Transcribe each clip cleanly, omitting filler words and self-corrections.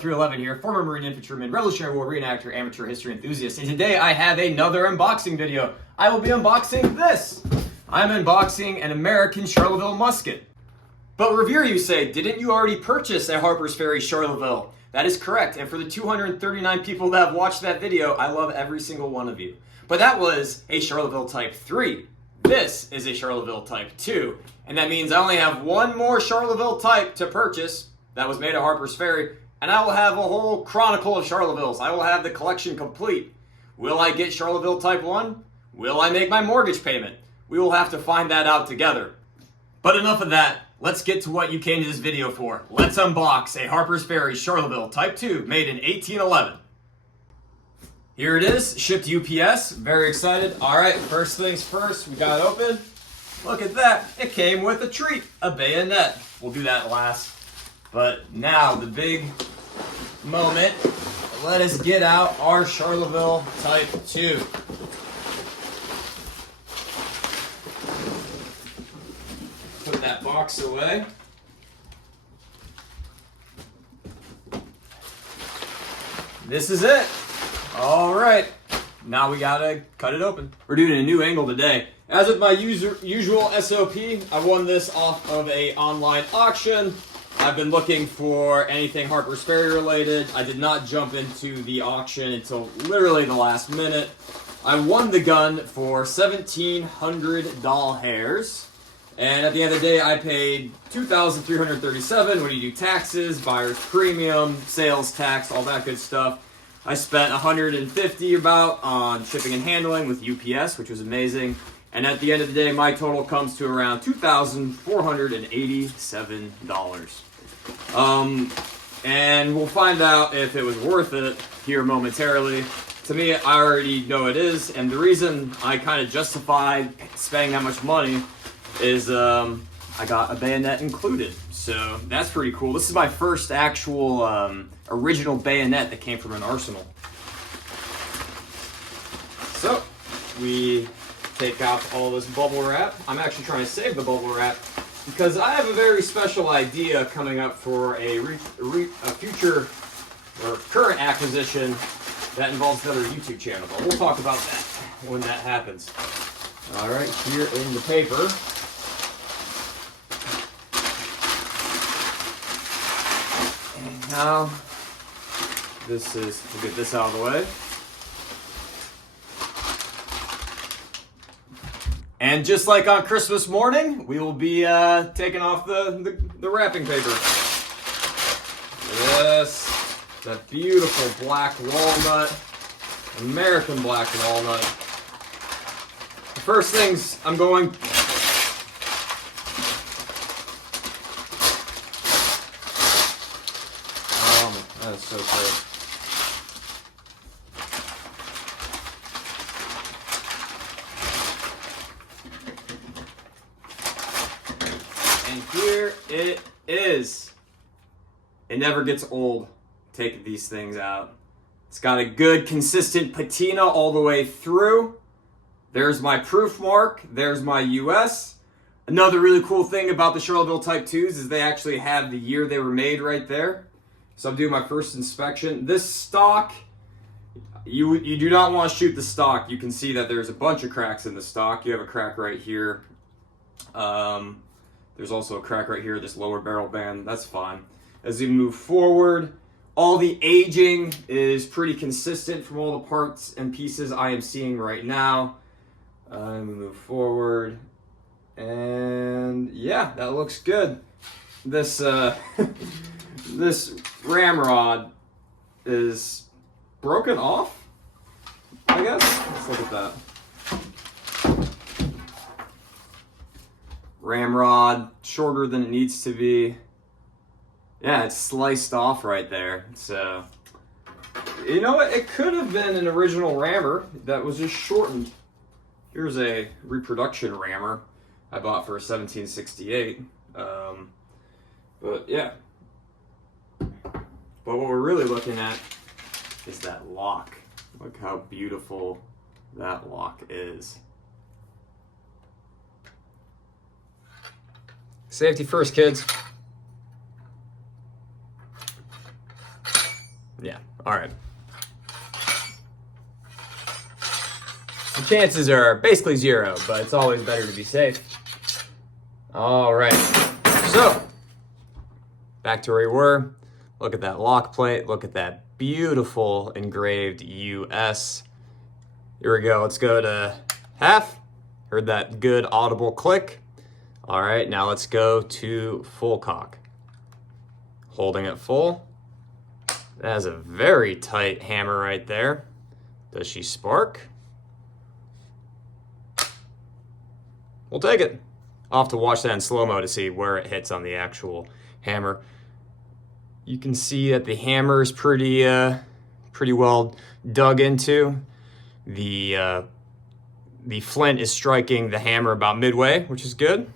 311 here, former Marine infantryman, Revolutionary War reenactor, amateur history enthusiast, and today I have another unboxing video. I will be unboxing this. I'm unboxing an American Charleville musket. But reviewer, you say, didn't you already purchase a Harpers Ferry Charleville? That is correct, and for the 239 people that have watched that video, I love every single one of you. But that was a Charleville Type 3. This is a Charleville Type 2, and that means I only have one more Charleville Type to purchase that was made at Harpers Ferry, and I will have a whole chronicle of Charlevilles. I will have the collection complete. Will I get Charleville Type 1? Will I make my mortgage payment? We will have to find that out together. But enough of that. Let's get to what you came to this video for. Let's unbox a Harpers Ferry Charleville Type 2 made in 1811. Here it is, shipped UPS. Very excited. All right, first things first, we got it open. Look at that. It came with a treat, a bayonet. We'll do that last. But now, the big moment. Let us get out our Charleville Type 2. Put that box away. This is it. All right, now we gotta cut it open. We're doing a new angle today. As with my usual SOP, I won this off of an online auction. I've been looking for anything Harpers Ferry related. I did not jump into the auction until literally the last minute. I won the gun for 1,700 doll hairs. And at the end of the day, I paid $2,337 when you do taxes, buyer's premium, sales tax, all that good stuff. I spent $150 about on shipping and handling with UPS, which was amazing. And at the end of the day, my total comes to around $2,487. And we'll find out if it was worth it here momentarily. To me, I already know it is. And the reason I kind of justified spending that much money is I got a bayonet included, so that's pretty cool. This is my first actual original bayonet that came from an arsenal. So we take out all this bubble wrap. I'm actually trying to save the bubble wrap because I have a very special idea coming up for a future or current acquisition that involves another YouTube channel, but we'll talk about that when that happens. All right, here in the paper. Now, we'll get this out of the way. And just like on Christmas morning, we will be taking off the wrapping paper. Yes, that beautiful black walnut, American black walnut. The first things I'm going that is so great. And here it is. It never gets old taking these things out. It's got a good consistent patina all the way through. There's my proof mark. There's my US. Another really cool thing about the Charleville Type 2s is they actually have the year they were made right there. So I'm doing my first inspection. This stock, you do not want to shoot the stock. You can see that there's a bunch of cracks in the stock. You have a crack right here. There's also a crack right here, this lower barrel band. That's fine. As we move forward, all the aging is pretty consistent from all the parts and pieces I am seeing right now. We move forward, and yeah, that looks good. This this ramrod is broken off, I guess. Let's look at that. Ramrod, shorter than it needs to be. Yeah, it's sliced off right there. So, you know what? It could have been an original rammer that was just shortened. Here's a reproduction rammer I bought for 1768. But yeah. But what we're really looking at is that lock. Look how beautiful that lock is. Safety first, kids. All right. The chances are basically 0, but it's always better to be safe. All right. So, back to where we were. Look at that lock plate. Look at that beautiful engraved US. Here we go. Let's go to half. Heard that good audible click. All right, now let's go to full cock. Holding it full. That is a very tight hammer right there. Does she spark? We'll take it. I'll have to watch that in slow-mo to see where it hits on the actual hammer. You can see that the hammer is pretty well dug into. The flint is striking the hammer about midway, which is good.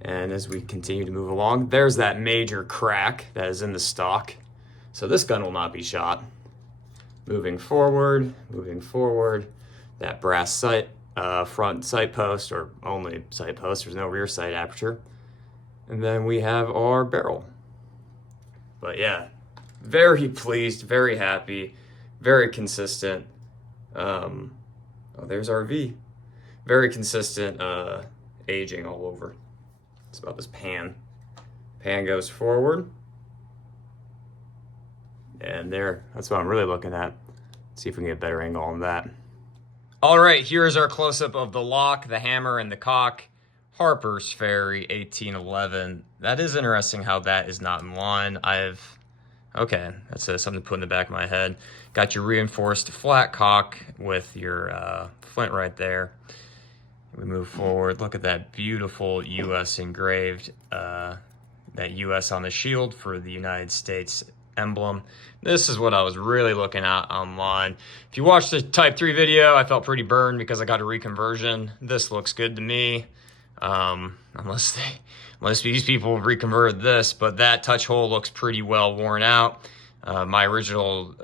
And as we continue to move along, there's that major crack that is in the stock. So this gun will not be shot. Moving forward, that brass sight, front sight post, or only sight post, there's no rear sight aperture. And then we have our barrel. But yeah, very pleased, very happy, very consistent. Oh, there's our V. Very consistent aging all over. It's about this pan. Pan goes forward. And there, that's what I'm really looking at. Let's see if we can get a better angle on that. All right, here's our close-up of the lock, the hammer, and the cock. Harpers Ferry 1811. That is interesting how that is not in line. Okay, that's something to put in the back of my head. Got your reinforced flat cock with your flint right there. We move forward. Look at that beautiful U.S. engraved, that U.S. on the shield for the United States emblem. This is what I was really looking at online. If you watched the Type 3 video, I felt pretty burned because I got a reconversion. This looks good to me, unless these people reconverted this, but that touch hole looks pretty well worn out. My original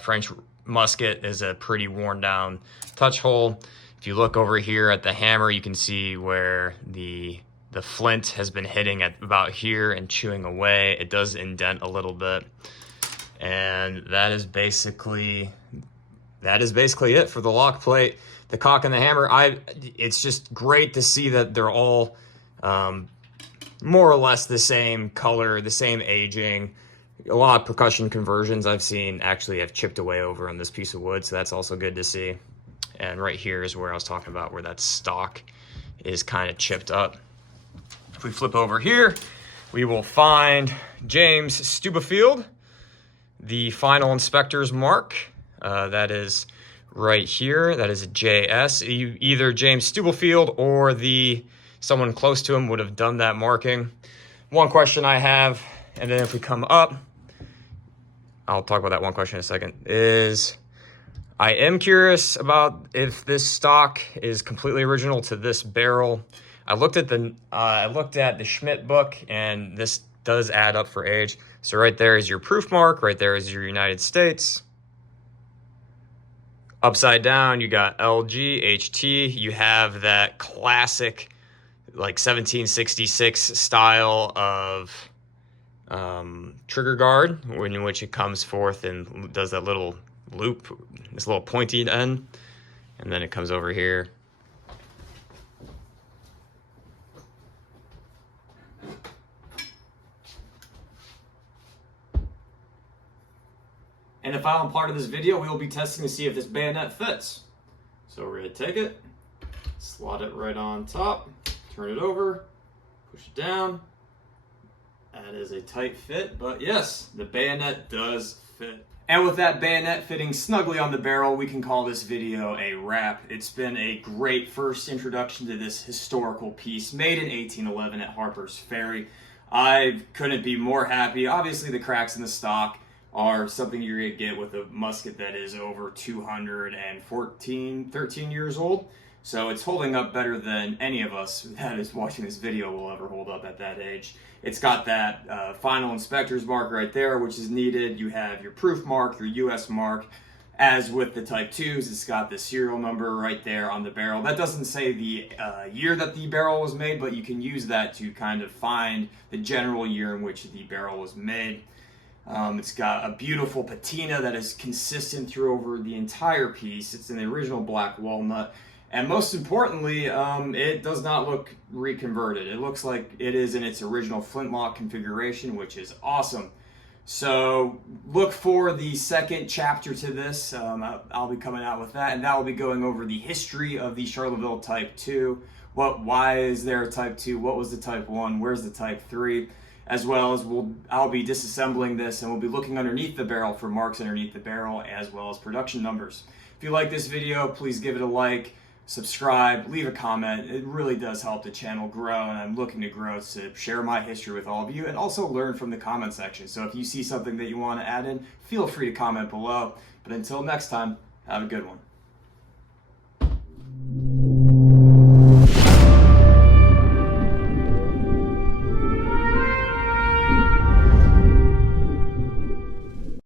French musket is a pretty worn down touch hole. If you look over here at the hammer, you can see where the flint has been hitting at about here and chewing away. It does indent a little bit. And that is basically it for the lock plate, the cock, and the hammer. It's just great to see that they're all more or less the same color, the same aging. A lot of percussion conversions I've seen actually have chipped away over on this piece of wood, so that's also good to see. And right here is where I was talking about where that stock is kind of chipped up. If we flip over here, we will find James Stubblefield, the final inspector's mark. That is right here. That is a JS. Either James Stubblefield or someone close to him would have done that marking. One question I have, and then if we come up, I'll talk about that one question in a second, is I am curious about if this stock is completely original to this barrel. I looked at the Schmidt book, and this does add up for age. So right there is your proof mark. Right there is your United States. Upside down, you got LG, HT. You have that classic, like 1766 style of trigger guard, in which it comes forth and does that little loop, this little pointy end, and then it comes over here. And the final part of this video, we will be testing to see if this bayonet fits. So we're going to take it, slot it right on top, turn it over, push it down. That is a tight fit, but yes, the bayonet does fit. And with that bayonet fitting snugly on the barrel, we can call this video a wrap. It's been a great first introduction to this historical piece made in 1811 at Harpers Ferry. I couldn't be more happy. Obviously, the cracks in the stock are something you're going to get with a musket that is over 13 years old. So it's holding up better than any of us that is watching this video will ever hold up at that age. It's got that final inspector's mark right there, which is needed. You have your proof mark, your US mark. As with the Type 2s, it's got the serial number right there on the barrel. That doesn't say the year that the barrel was made, but you can use that to kind of find the general year in which the barrel was made. It's got a beautiful patina that is consistent through over the entire piece. It's in the original black walnut. And most importantly, it does not look reconverted. It looks like it is in its original Flintlock configuration, which is awesome. So look for the second chapter to this. I'll be coming out with that, and that will be going over the history of the Charleville Type 2. Why is there a Type 2? What was the Type 1? Where's the Type 3? As well as I'll be disassembling this, and we'll be looking underneath the barrel for marks underneath the barrel, as well as production numbers. If you like this video, please give it a like, subscribe, leave a comment. It really does help the channel grow, and I'm looking to grow to share my history with all of you and also learn from the comment section. So if you see something that you want to add in, feel free to comment below. But until next time, have a good one.